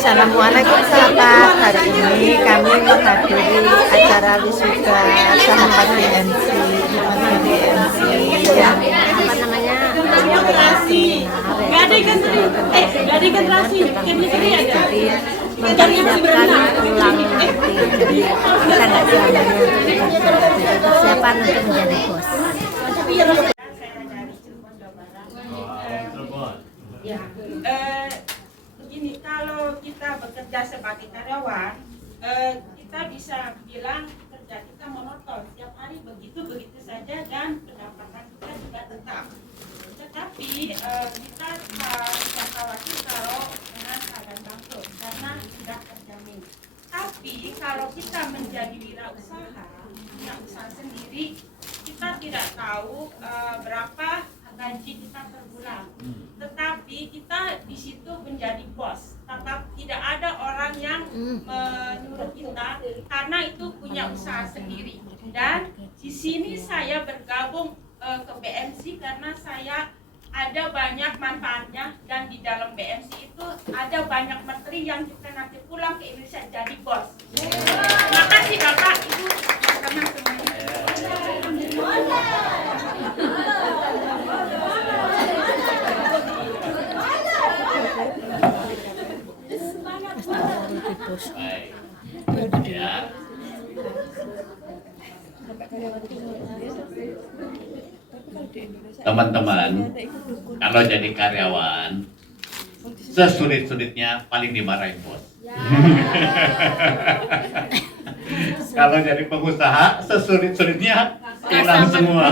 Assalamualaikum sahabat. Hari ini kami menghadiri acara wisuda sahabat BMC yang apa namanya nggak ada ikan terasi jadi mempersiapkan pulang nanti, jadi kita nggak selamanya persiapan untuk menjadi bos. Begini, kalau kita bekerja sebagai karyawan, kita bisa bilang kerja kita monoton, setiap hari begitu saja dan pendapatan kita juga tetap. Tetapi kita tidak khawatir kalau dengan keadaan bangkrut karena sudah terjamin. Tapi kalau kita menjadi wirausaha sendiri, kita tidak tahu berapa gaji kita per bulan. Tetapi kita di situ menjadi bos. Tetap tidak ada orang yang menyuruh kita karena itu punya usaha sendiri. Dan di sini saya bergabung ke BMC karena saya ada banyak manfaatnya, dan di dalam BMC itu ada banyak menteri yang kita nanti pulang ke Indonesia jadi bos. Terima kasih Bapak, Ibu, teman-teman semuanya. Teman-teman, kalau jadi karyawan, sesulit-sulitnya paling dimarahin bos. Kalau jadi pengusaha, sesulit-sulitnya hilang semua.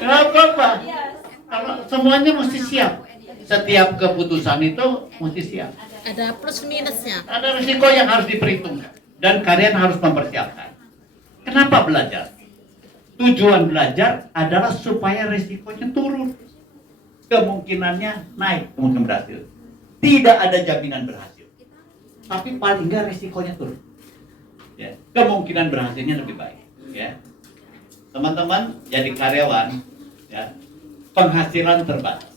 Nggak apa-apa. Kalau semuanya mesti siap. Setiap keputusan itu mesti siap. Ada plus minusnya. Ada risiko yang harus diperhitungkan. Dan kalian harus mempersiapkan. Kenapa belajar? Tujuan belajar adalah supaya risikonya turun. Kemungkinannya naik, kemungkinan berhasil. Tidak ada jaminan berhasil. Tapi paling enggak risikonya turun. Ya, kemungkinan berhasilnya lebih baik. Ya. Teman-teman, jadi karyawan, ya, penghasilan terbatas.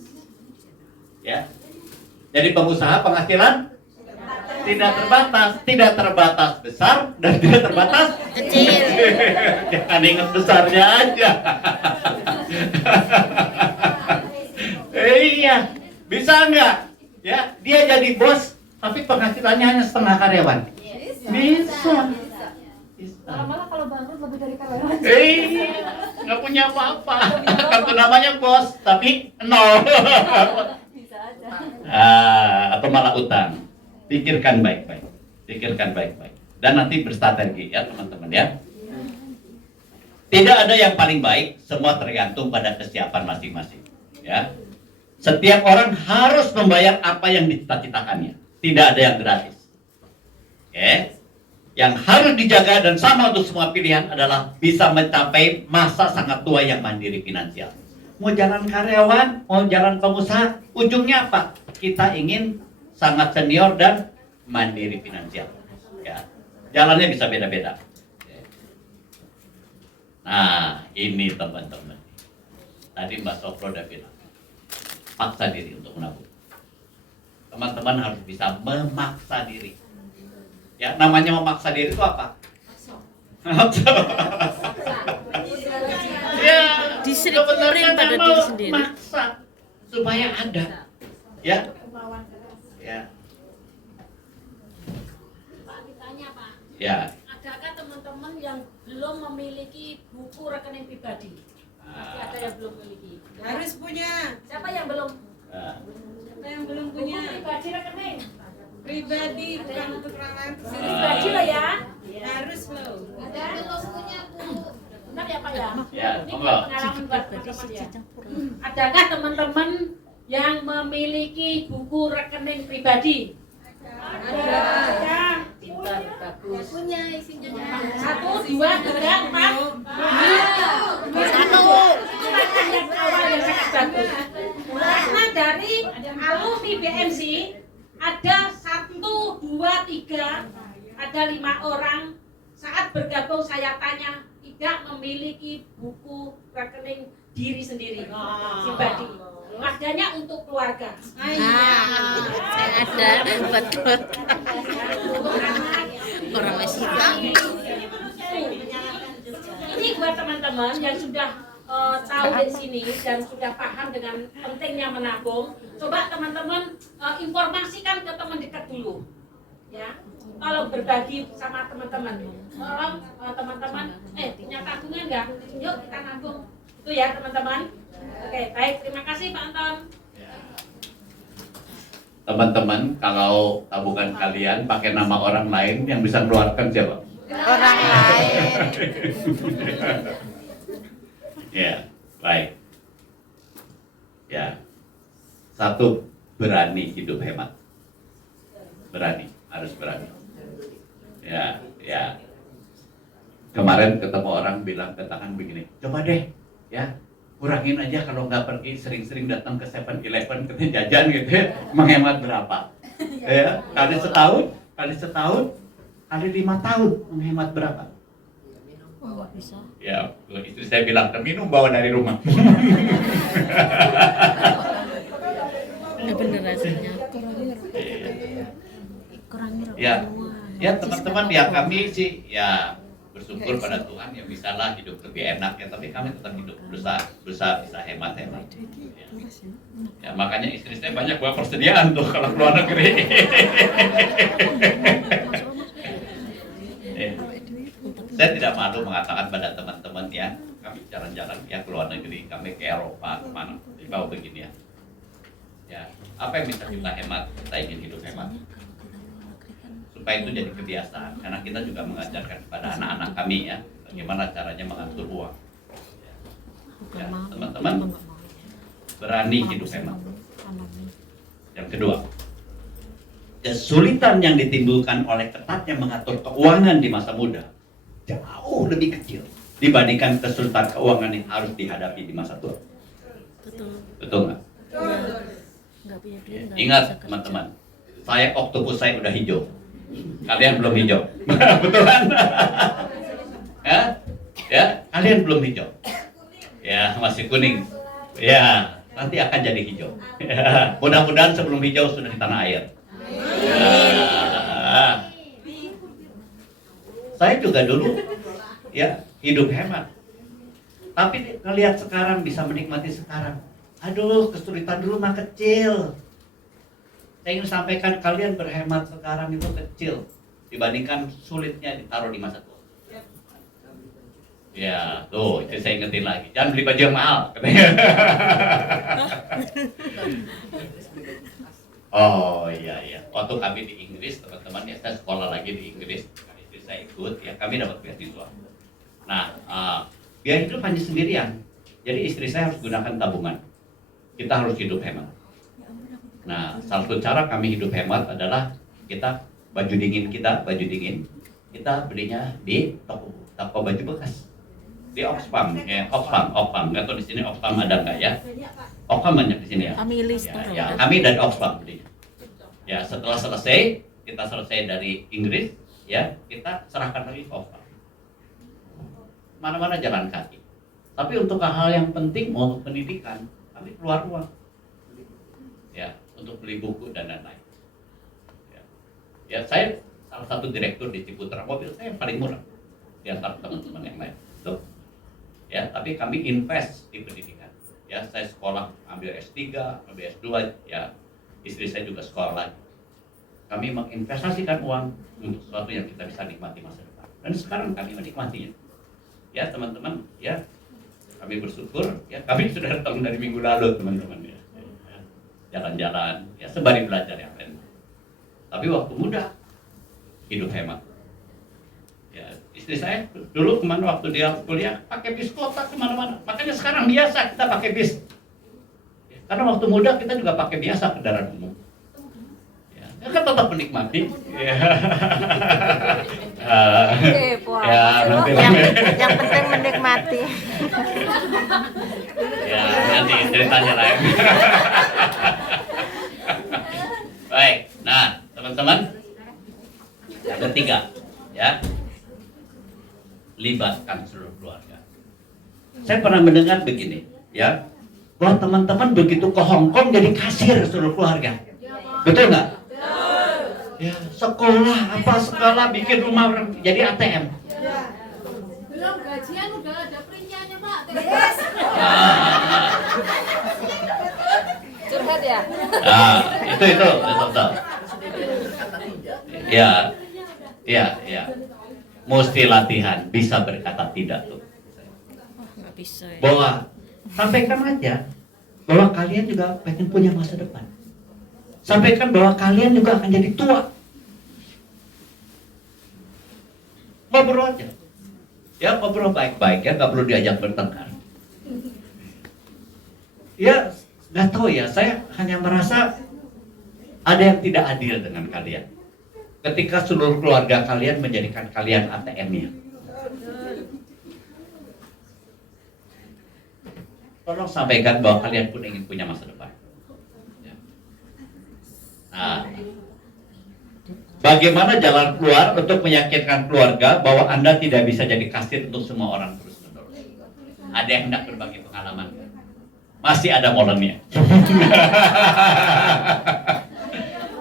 Ya. Jadi pengusaha penghasilan tidak terbatas besar dan tidak terbatas Kecil. Jangan ingat besarnya aja. Iya, bisa nggak? Ya, dia jadi bos, tapi penghasilannya hanya setengah karyawan. Bisa. Malah kalau bangkrut lebih dari karyawan. Nggak punya apa-apa. Kartu namanya bos, tapi nol. Bisa aja. Atau malah utang. Pikirkan baik-baik. Dan nanti berstrategi ya teman-teman ya. Tidak ada yang paling baik, semua tergantung pada kesiapan masing-masing. Ya. Setiap orang harus membayar apa yang dicita-citakannya. Tidak ada yang gratis. Oke. Yang harus dijaga dan sama untuk semua pilihan adalah bisa mencapai masa sangat tua yang mandiri finansial. Mau jalan karyawan, mau jalan pengusaha, ujungnya apa? Kita ingin sangat senior dan mandiri finansial. Ya. Jalannya bisa beda-beda. Nah, ini teman-teman. Tadi Mbak Sofro udah bilang, paksa diri untuk menabung. Teman-teman harus bisa memaksa diri. Ya, namanya memaksa diri itu apa? Ya, sebenarnya pada diri sendiri. Maksa supaya ada. Ya. Ya. Pak, ditanya Pak. Ya. Adakah teman-teman yang belum memiliki buku rekening pribadi? Masih ada yang belum memiliki? Harus punya. Siapa yang belum? Siapa yang belum Buku punya? pribadi rekening. Pribadi, bukan untuk orang lain. Pribadi loh ya. Harus loh. Ada belum punya buku. Benar ya Pak ya? Ya, Ini monggo. pengalaman buat teman-teman ya. Adakah teman-teman yang memiliki buku rekening pribadi? Ada. Pintar, bagus. Punya isinya. 1, 2, 3, 4. Satu. Langkah yang awal yang sangat bagus. Karena dari alumni BMC ada 1, 2, 3, ada 5 orang. Saat bergabung saya tanya tidak memiliki buku rekening diri sendiri pribadi. Adanya untuk keluarga. Saya betul. Orang Mesir. Ini buat teman-teman yang sudah tahu di sini dan sudah paham dengan pentingnya menabung. Coba teman-teman informasikan ke teman dekat dulu, ya. Kalau berbagi sama teman-teman, tolong teman-teman, punya tabungan nggak? Yuk kita nabung, itu ya teman-teman. Oke, baik, terima kasih Pak Anton. Teman-teman, kalau tabungan kalian pakai nama orang lain yang bisa keluarkan siapa? Orang lain. Ya, baik. Ya, satu, berani hidup hemat. Berani, harus berani. Ya, ya. Kemarin ketemu orang bilang ke tangan begini, coba deh, ya, kurangin aja kalau nggak pergi sering-sering datang ke 7-Eleven katanya jajan gitu ya, menghemat berapa? Ya, kali setahun, kali 5 tahun menghemat berapa? Oh, bisa. Ya, istri saya bilang, minum bawa dari rumah. Ya bener rasanya. Ya teman-teman, ya kami sih ya bersyukur pada Tuhan yang bisalah hidup lebih enak ya, tapi kami tetap hidup berusaha bisa hemat. Ya makanya istri saya banyak bawa persediaan tuh kalau keluar negeri. Saya tidak malu mengatakan pada teman-teman ya, kami jalan-jalan ya ke luar negeri, kami ke Eropa kemana, dibawa begini ya. Ya, apa yang bisa kita hemat? Kita ingin hidup hemat. Supaya itu jadi kebiasaan, karena kita juga mengajarkan kepada anak-anak kami ya, bagaimana caranya mengatur uang. Ya, teman-teman, berani hidup hemat. Yang kedua, kesulitan yang ditimbulkan oleh ketatnya mengatur keuangan di masa muda jauh lebih kecil dibandingkan kesulitan keuangan yang harus dihadapi di masa tua. Betul nggak? Ingat teman-teman, oktopus saya udah hijau, kalian belum hijau. Betul kan? Ya, kalian belum hijau. Ya, masih kuning. Ya, nanti akan jadi hijau. Ya, mudah-mudahan sebelum hijau sudah di tanah air. Ya. Saya juga dulu ya hidup hemat, tapi ngelihat sekarang bisa menikmati sekarang. Aduh, kesulitan dulu mah kecil. Saya ingin sampaikan kalian berhemat sekarang itu kecil dibandingkan sulitnya ditaruh di masa tua. Ya, tuh itu saya ingetin lagi. Jangan beli baju yang mahal. Oh iya. Waktu kami di Inggris, teman-teman ya, saya sekolah lagi di Inggris. Saya ikut ya, kami dapat beasiswa. Nah, biaya hidup hanya sendirian, jadi istri saya harus gunakan tabungan. Kita harus hidup hemat. Nah, salah satu cara kami hidup hemat adalah kita baju dingin kita belinya di toko baju bekas di Oxfam ya, Oxfam. Nggak tahu di sini Oxfam ada nggak ya? Oxfam banyak di sini ya. Kami list ya, kami dari Oxfam belinya. Ya, setelah kita selesai dari Inggris. Ya, kita serahkan lagi ke Oxfam. Mana-mana jalan kaki. Tapi untuk hal yang penting, mau untuk pendidikan, kami keluar uang. Ya, untuk beli buku dan lain-lain. Ya, saya salah satu direktur di Ciputra, mobil saya yang paling murah di antara teman-teman yang lain. Tuh. Ya, tapi kami invest di pendidikan. Ya, saya sekolah ambil S3, ambil S2, ya istri saya juga sekolah lagi. Kami menginvestasikan uang untuk sesuatu yang kita bisa nikmati masa depan. Dan sekarang kami menikmatinya. Ya teman-teman, ya kami bersyukur. Ya kami sudah datang dari minggu lalu teman-teman ya. Jalan-jalan, ya sembari belajar yang lain. Tapi waktu muda hidup hemat. Ya istri saya dulu kemana waktu dia kuliah pakai bis kota kemana-mana. Makanya sekarang biasa kita pakai bis. Ya, karena waktu muda kita juga pakai biasa kendaraan umum. Kan tetap menikmati. Ya. Nanti yang penting menikmati. Ya, nanti ceritanya lain. Baik, nah teman-teman, yang ketiga, ya, libatkan seluruh keluarga. Saya pernah mendengar begini, ya, bahwa teman-teman begitu ke Hong Kong jadi kasir seluruh keluarga, betul nggak? Ya, sekolah apa segala bikin rumah orang jadi ATM. Belum gajian udah ada perinciannya, Pak. Curhat ya? Nah, itu betul. Ya. Mesti latihan, bisa berkata tidak tuh. Bahwa sampaikan aja bahwa kalian juga pengen punya masa depan. Sampaikan bahwa kalian juga akan jadi tua. Ngobrol aja. Ya, ngobrol baik-baik ya, nggak perlu diajak bertengkar. Ya, nggak tahu ya, saya hanya merasa ada yang tidak adil dengan kalian. Ketika seluruh keluarga kalian menjadikan kalian ATM-nya. Tolong sampaikan bahwa kalian pun ingin punya masa depan. Ya. Nah, bagaimana jalan keluar untuk meyakinkan keluarga bahwa Anda tidak bisa jadi kasir untuk semua orang terus-menerus? Ada yang hendak berbagi pengalaman? Masih ada molennya.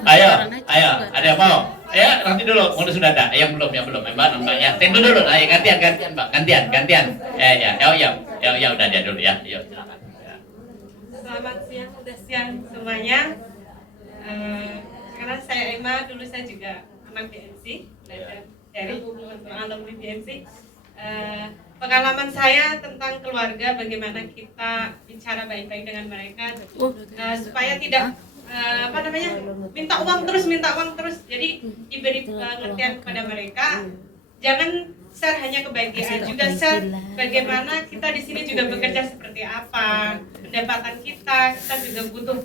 Ayo, ada yang mau? Ya, nanti dulu, udah sudah ada. Yang belum, Mbak, ya. Tunggu dulu, ayo gantian, Mbak. Gantian. Ya, udah dia dulu ya. Yuk, silakan. Ya. Selamat siang, udah siang semuanya. Sekarang saya Emma, dulu saya juga anak BMC, belajar dari teman-teman alumni BMC. Pengalaman saya tentang keluarga, bagaimana kita bicara baik-baik dengan mereka, supaya tidak minta uang terus. Jadi diberi pengertian kepada mereka. Jangan share hanya kebahagiaan, juga share bagaimana kita di sini juga bekerja seperti apa, pendapatan kita juga butuh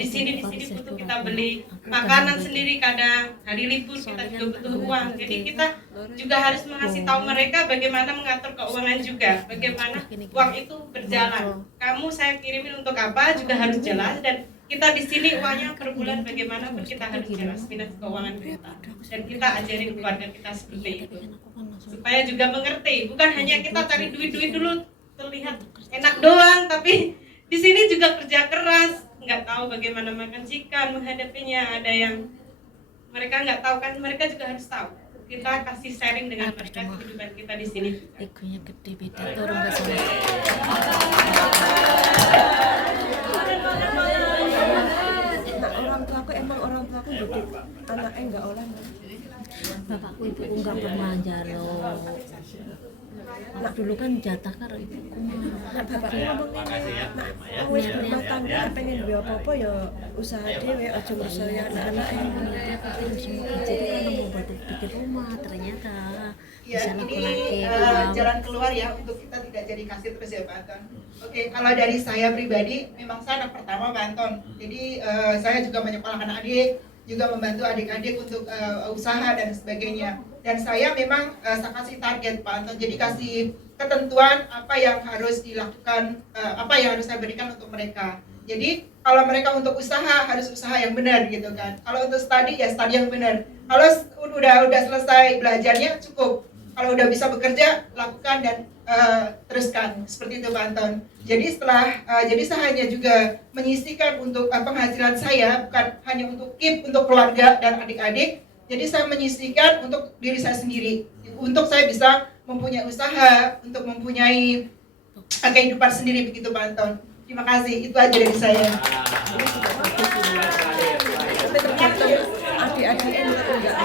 di sini butuh kita beli makanan sendiri, kadang hari libur kita juga butuh uang. Jadi kita juga harus mengasih tahu mereka bagaimana mengatur keuangan juga, bagaimana uang itu berjalan. Kamu saya kirimin untuk apa juga harus jelas, dan kita di sini uangnya per bulan bagaimana pun kita harus jelas finansial keuangan kita, dan kita ajarin keluarga kita seperti itu supaya juga mengerti, bukan hanya kita cari duit dulu terlihat enak doang, tapi di sini juga kerja keras, nggak tahu bagaimana mengajikan menghadapinya. Ada yang mereka nggak tahu kan, mereka juga harus tahu. Kita kasih sharing dengan mereka kehidupan kita di sini. Egonya gede beda, turun ke sana. Orang tuaku butuh anaknya enggak olah. Bapakku ibuku nggak pernah jalo. Nak dulu kan jatah karo ibuku mah. Bapakku ngomongin nak wis rumah tangga pengen duwe apa-apa ya usaha dhewe, aja ngurusaya anak-anake. Dia katanya semua kerja itu kan mau bantu bikin rumah, ternyata Ya, ini jalan keluar ya untuk kita tidak jadi kasir terus ya Pak Anton. Oke, kalau dari saya pribadi, memang saya anak pertama Pak Anton. Jadi saya juga menyekolahkan adik, juga membantu adik-adik untuk usaha dan sebagainya. Dan saya memang saya kasih target Pak Anton, jadi kasih ketentuan apa yang harus dilakukan, apa yang harus saya berikan untuk mereka. Jadi kalau mereka untuk usaha harus usaha yang benar gitu kan. Kalau untuk studi ya studi yang benar. Kalau udah selesai belajarnya cukup. Kalau udah bisa bekerja lakukan dan teruskan seperti itu Pak Anton. Jadi jadi saya hanya juga menyisihkan untuk penghasilan saya bukan hanya untuk keep untuk keluarga dan adik-adik. Jadi saya menyisihkan untuk diri saya sendiri. Untuk saya bisa mempunyai usaha, untuk mempunyai kehidupan sendiri begitu Pak Anton. Terima kasih, itu aja dari saya. Tapi tergantung adik-adiknya enggak.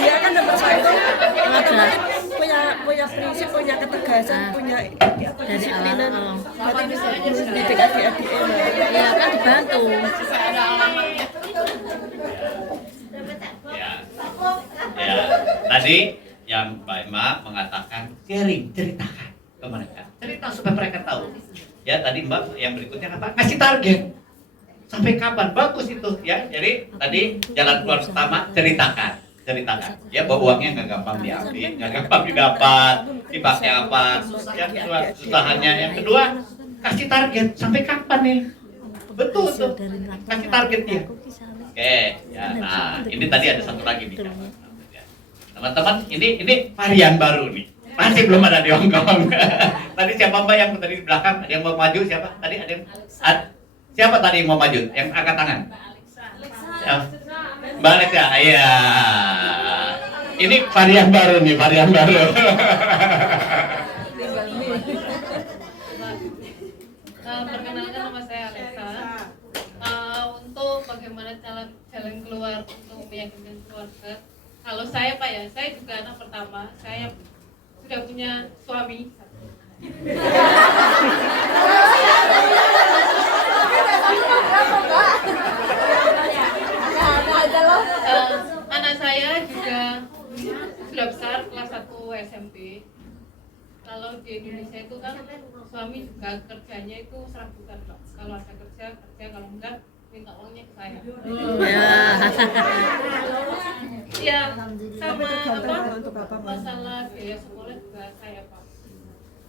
Dia kan nomor satu, punya prinsip, punya ketegasan, punya disiplinan. Berarti bisa dididik adik-adiknya. Ya kan dibantu. Ya, tadi yang Mbak Emma mengatakan sharing, ceritakan ke mereka, cerita supaya mereka tahu. Ya, tadi Mbak yang berikutnya apa? Kasih target. Sampai kapan? Bagus itu ya. Jadi tadi jalan keluar pertama ceritakan. Ya, bahwa uangnya nggak gampang diambil, nggak gampang didapat, dipakai apa, yang usahanya. Yang kedua, kasih target. Sampai kapan nih? Betul tuh. Kasih target dia. Oke, ya. Nah, ini tadi ada satu lagi nih. Teman-teman, ini varian baru nih. Masih belum ada di Hongkong. Tadi siapa Mbak yang tadi di belakang? Ada yang mau maju siapa? Tadi ada yang siapa tadi yang mau maju? Yang angkat tangan. Ya. Balik ya, iya. Ini varian baru nih, varian baru. Perkenalkan, nama saya Alexa. Untuk bagaimana jalan keluar untuk meyakinkan keluarga. Kalau saya Pak ya, saya juga anak pertama. Saya sudah punya suami. Anak saya juga sudah besar, kelas 1 SMP. Kalau di Indonesia itu kan suami juga kerjanya itu serabutan Pak. Kalau ada kerja, kalau enggak minta uangnya ke saya. Ya, sama apa masalah biaya sekolah juga saya Pak.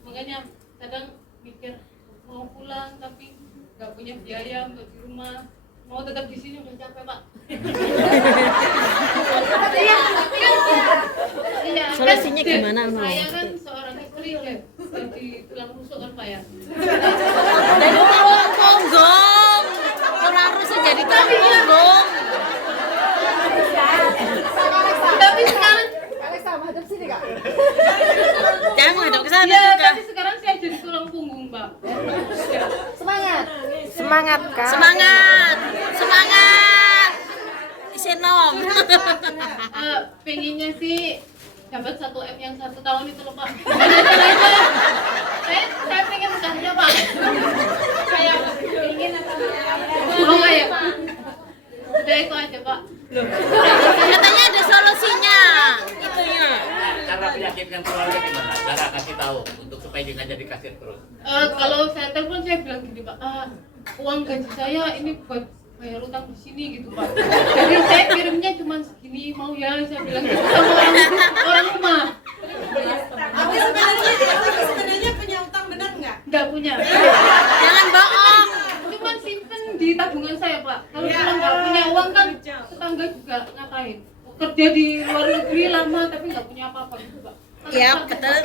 Makanya kadang mikir mau pulang tapi nggak punya biaya untuk di rumah, mau tetap di sini udah capek Pak. Iya, Solusinya gimana, Mas? Saya kan seorang istri ya, jadi tulang rusuk kan Pak ya. Dan tulang punggung. Orang rusuk jadi tulang punggung. Tapi sekarang Jangan menghadap ke sana ya, juga. tapi sekarang saya jadi tulang punggung Mbak. Semangat Kak. Semangat. Semangat. Isenom. Pengennya sih dapat 1 M yang 1 tahun itu loh Pak. Gimana caranya? Saya pengen nikahnya Pak. Saya ingin mau nggak ya Pak? Udah itu aja Pak. Katanya ada solusinya. Itunya. Cara meyakinkan keluarga gimana? Cara kasih tahu untuk supaya dia nggak jadi kasir terus. Kalau saya telepon saya bilang gini Pak, uang gaji saya ini buat bayar utang di sini gitu Pak. Jadi saya kirimnya cuma segini, mau ya saya bilang gitu sama orang rumah. Tapi sebenarnya punya utang benar nggak? Nggak punya. Jangan bohong. Cuman simpen di tabungan saya Pak. Kalau bilang nggak punya uang kan tetangga juga ngatain. Kerja di luar negeri lama tapi nggak punya apa-apa gitu Pak. Iya, betul.